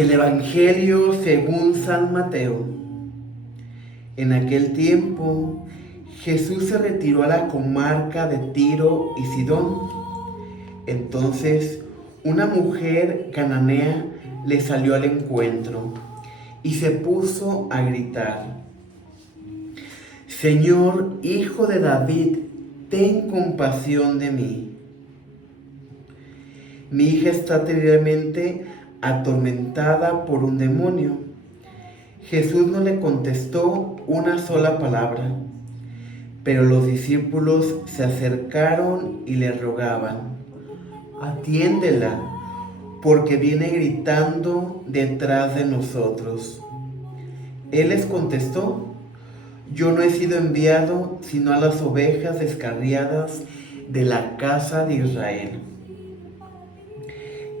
Del Evangelio según San Mateo. En aquel tiempo, Jesús se retiró a la comarca de Tiro y Sidón. Entonces, una mujer cananea le salió al encuentro y se puso a gritar: Señor, Hijo de David, ten compasión de mí. Mi hija está terriblemente atormentada por un demonio. Jesús no le contestó una sola palabra, pero los discípulos se acercaron y le rogaban: atiéndela, porque viene gritando detrás de nosotros. Él les contestó: yo no he sido enviado sino a las ovejas descarriadas de la casa de Israel.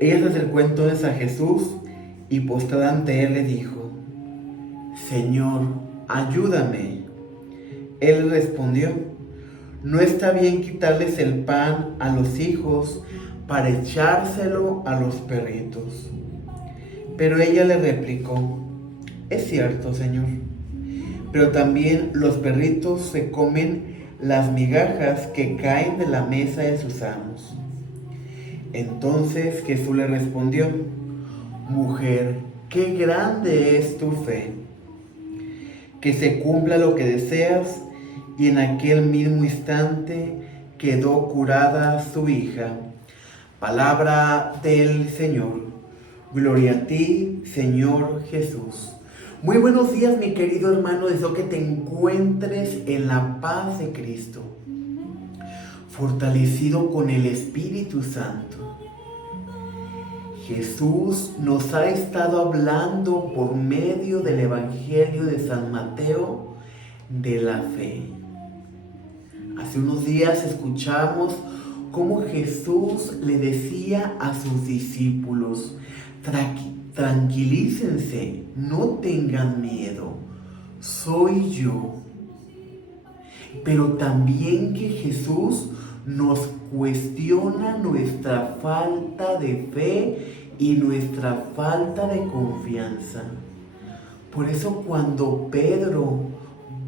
Ella se acercó entonces a Jesús y postrada ante él le dijo: Señor, ayúdame. Él respondió: no está bien quitarles el pan a los hijos para echárselo a los perritos. Pero ella le replicó: es cierto, Señor, pero también los perritos se comen las migajas que caen de la mesa de sus amos. Entonces Jesús le respondió: mujer, qué grande es tu fe. Que se cumpla lo que deseas. Y en aquel mismo instante quedó curada su hija. Palabra del Señor. Gloria a ti, Señor Jesús. Muy buenos días, mi querido hermano. Deseo que te encuentres en la paz de Cristo, fortalecido con el Espíritu Santo. Jesús nos ha estado hablando por medio del Evangelio de San Mateo de la fe. Hace unos días escuchamos cómo Jesús le decía a sus discípulos: tranquilícense, no tengan miedo, soy yo. Pero también que Jesús nos cuestiona nuestra falta de fe y nuestra falta de confianza. Por eso cuando Pedro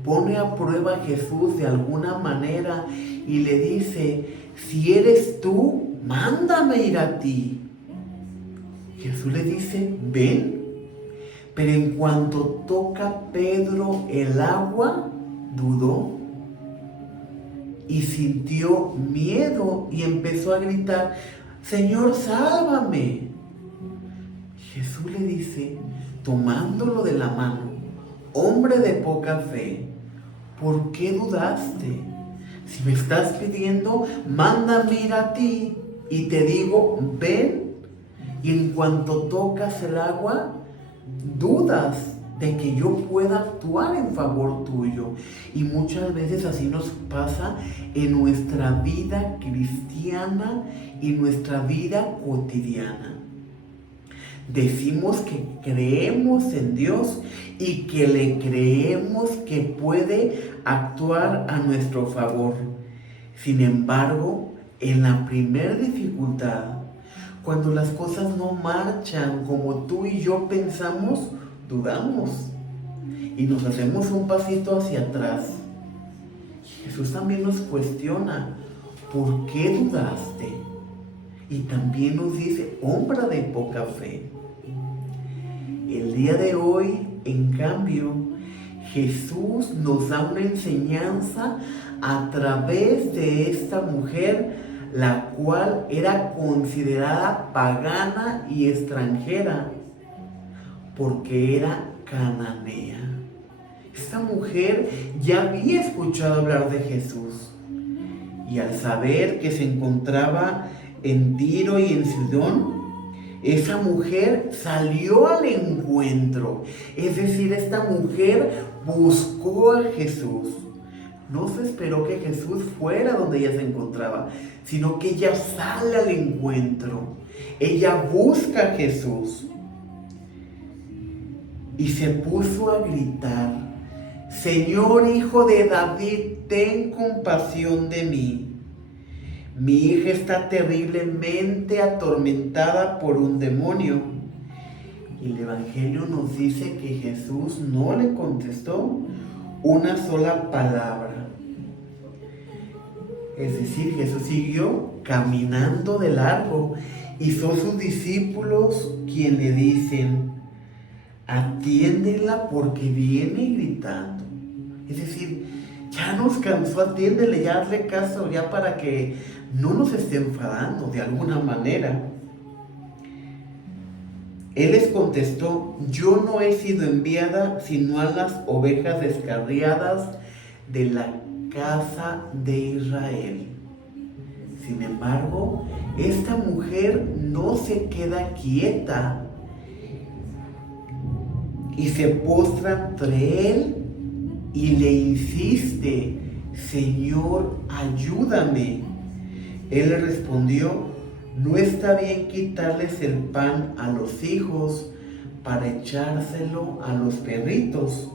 pone a prueba a Jesús de alguna manera y le dice: si eres tú, mándame ir a ti. Jesús le dice: ven. Pero en cuanto toca Pedro el agua, dudó y sintió miedo y empezó a gritar: Señor, sálvame. Jesús le dice, tomándolo de la mano: hombre de poca fe, ¿por qué dudaste? Si me estás pidiendo, mándame ir a ti y te digo, ven. Y en cuanto tocas el agua, dudas de que yo pueda actuar en favor tuyo. Y muchas veces así nos pasa en nuestra vida cristiana y nuestra vida cotidiana. Decimos que creemos en Dios y que le creemos que puede actuar a nuestro favor. Sin embargo, en la primera dificultad, cuando las cosas no marchan como tú y yo pensamos, dudamos y nos hacemos un pasito hacia atrás. Jesús también nos cuestiona: ¿por qué dudaste? Y también nos dice: hombre de poca fe. El día de hoy, en cambio, Jesús nos da una enseñanza a través de esta mujer, la cual era considerada pagana y extranjera, porque era cananea. Esta mujer ya había escuchado hablar de Jesús, y al saber que se encontraba en Tiro y en Sidón, esa mujer salió al encuentro. Es decir, esta mujer buscó a Jesús. No se esperó que Jesús fuera donde ella se encontraba, sino que ella sale al encuentro. Ella busca a Jesús. Y se puso a gritar: Señor, Hijo de David, ten compasión de mí. Mi hija está terriblemente atormentada por un demonio. El Evangelio nos dice que Jesús no le contestó una sola palabra. Es decir, Jesús siguió caminando de largo y son sus discípulos quienes le dicen: atiéndela porque viene gritando. Es decir, ya nos cansó, atiéndele, ya hazle caso, ya para que no nos esté enfadando de alguna manera. Él les contestó: yo no he sido enviada sino a las ovejas descarriadas de la casa de Israel. Sin embargo, esta mujer no se queda quieta y se postra ante él y le insiste: Señor, ayúdame. Él le respondió: no está bien quitarles el pan a los hijos para echárselo a los perritos.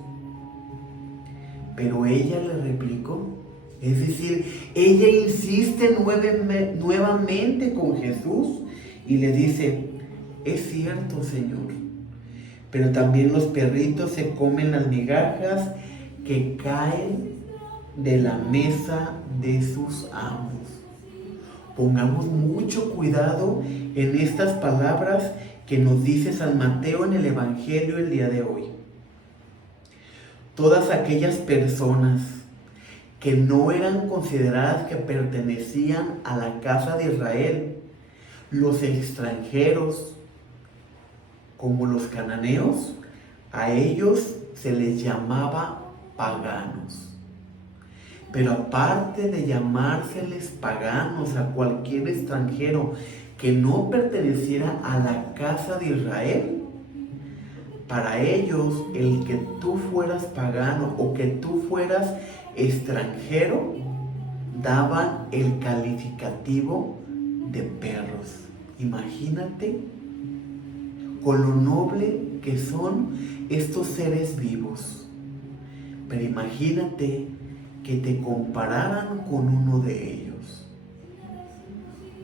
Pero ella le replicó, es decir, ella insiste nuevamente con Jesús y le dice: es cierto, Señor, pero también los perritos se comen las migajas que caen de la mesa de sus amos. Pongamos mucho cuidado en estas palabras que nos dice San Mateo en el Evangelio el día de hoy. Todas aquellas personas que no eran consideradas que pertenecían a la casa de Israel, los extranjeros, como los cananeos, a ellos se les llamaba paganos. Pero aparte de llamárseles paganos a cualquier extranjero que no perteneciera a la casa de Israel, para ellos el que tú fueras pagano o que tú fueras extranjero, daban el calificativo de perros. Imagínate con lo noble que son estos seres vivos. Pero imagínate que te compararan con uno de ellos.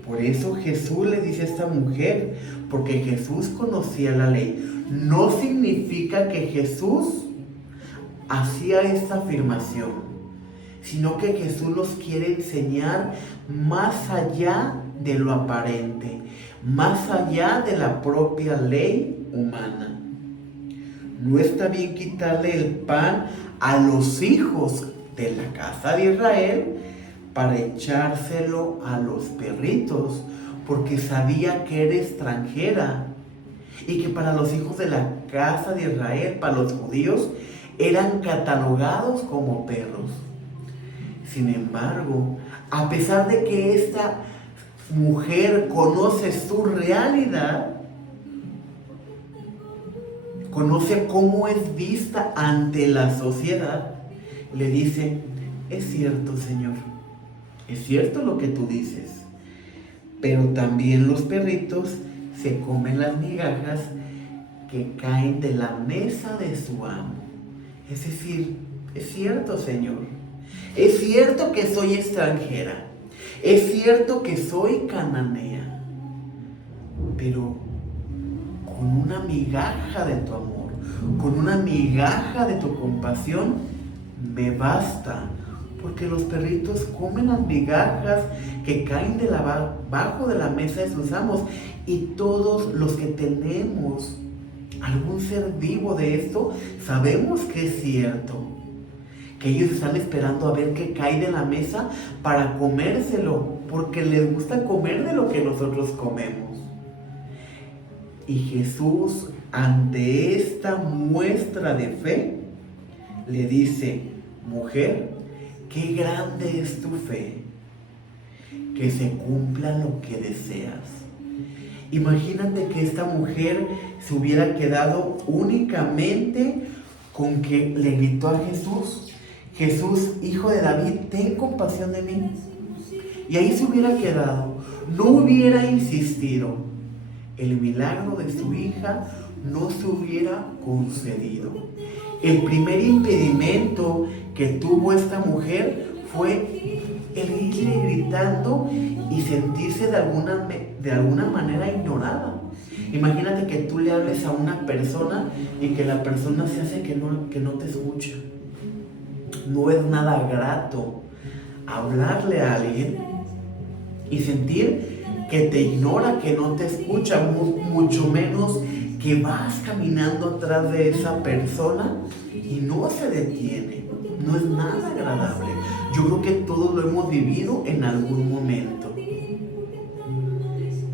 Por eso Jesús le dice a esta mujer, porque Jesús conocía la ley. No significa que Jesús hacía esta afirmación, sino que Jesús nos quiere enseñar más allá de lo aparente, más allá de la propia ley humana. No está bien quitarle el pan a los hijos de la casa de Israel para echárselo a los perritos, porque sabía que era extranjera y que para los hijos de la casa de Israel, para los judíos, eran catalogados como perros. Sin embargo, a pesar de que esta mujer conoce su realidad, conoce cómo es vista ante la sociedad, le dice: es cierto, Señor, es cierto lo que tú dices, pero también los perritos se comen las migajas que caen de la mesa de su amo. Es decir, es cierto, Señor, es cierto que soy extranjera, es cierto que soy cananea, pero con una migaja de tu amor, con una migaja de tu compasión, me basta, porque los perritos comen las migajas que caen debajo de la mesa de sus amos, y todos los que tenemos algún ser vivo de esto, sabemos que es cierto, que ellos están esperando a ver qué cae de la mesa para comérselo, porque les gusta comer de lo que nosotros comemos. Y Jesús, ante esta muestra de fe, le dice: mujer, qué grande es tu fe, que se cumpla lo que deseas. Imagínate que esta mujer se hubiera quedado únicamente con que le gritó a Jesús: Jesús, hijo de David, ten compasión de mí. Y ahí se hubiera quedado, no hubiera insistido. El milagro de su hija no se hubiera concedido. El primer impedimento que tuvo esta mujer fue el irle gritando y sentirse de alguna manera ignorada. Imagínate que tú le hables a una persona y que la persona se hace que no te escucha. No es nada grato hablarle a alguien y sentir que te ignora, que no te escucha, mucho menos que vas caminando atrás de esa persona y no se detiene. No es nada agradable. Yo creo que todos lo hemos vivido en algún momento.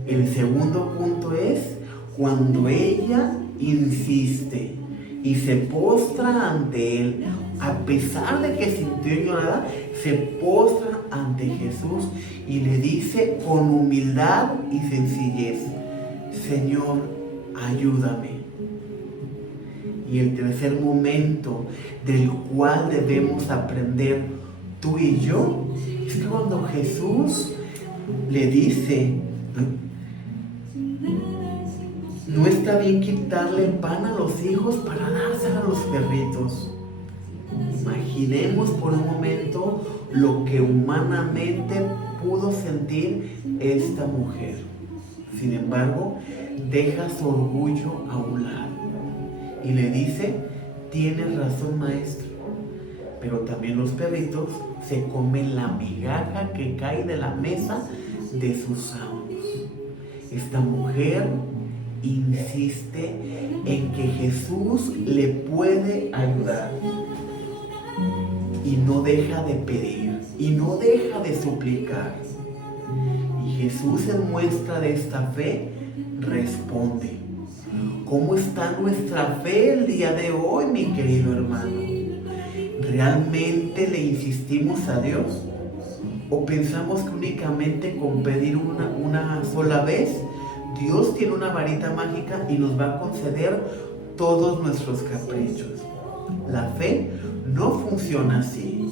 El segundo punto es cuando ella insiste y se postra ante él. A pesar de que sintió ignorada, se postra ante Jesús y le dice con humildad y sencillez: Señor, ayúdame. Y el tercer momento del cual debemos aprender tú y yo es que cuando Jesús le dice: no está bien quitarle el pan a los hijos para dárselo a los perritos. Imaginemos por un momento lo que humanamente pudo sentir esta mujer. Sin embargo, deja su orgullo a un lado y le dice: tienes razón, maestro, pero también los perritos se comen la migaja que cae de la mesa de sus amos. Esta mujer insiste en que Jesús le puede ayudar y no deja de pedir y no deja de suplicar. Y Jesús, en muestra de esta fe, responde. ¿Cómo está nuestra fe el día de hoy, mi querido hermano? ¿Realmente le insistimos a Dios? ¿O pensamos que únicamente con pedir una sola vez, Dios tiene una varita mágica y nos va a conceder todos nuestros caprichos? La fe no funciona así.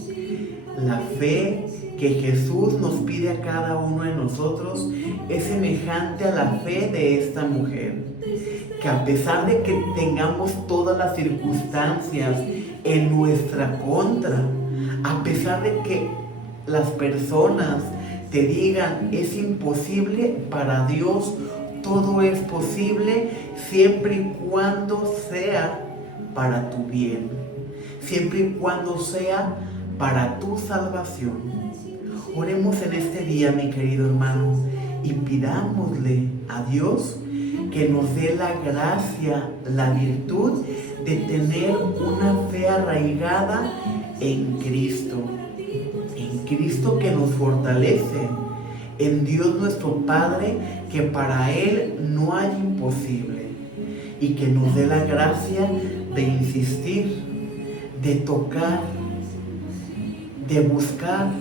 La fe que Jesús nos pide a cada uno de nosotros es semejante a la fe de esta mujer, que a pesar de que tengamos todas las circunstancias en nuestra contra, a pesar de que las personas te digan es imposible, para Dios todo es posible siempre y cuando sea para tu bien, siempre y cuando sea para tu salvación. Oremos en este día, mi querido hermano, y pidámosle a Dios que nos dé la gracia, la virtud de tener una fe arraigada en Cristo que nos fortalece, en Dios nuestro Padre, que para Él no hay imposible, y que nos dé la gracia de insistir, de tocar, de buscar,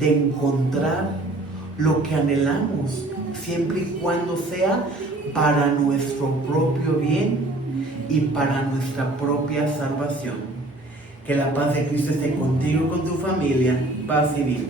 de encontrar lo que anhelamos, siempre y cuando sea para nuestro propio bien y para nuestra propia salvación. Que la paz de Cristo esté contigo y con tu familia. Paz y bien.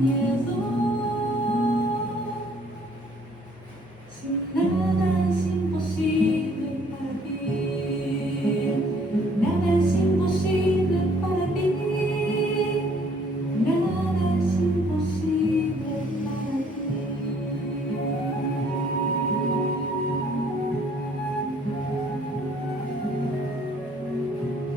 Miedo.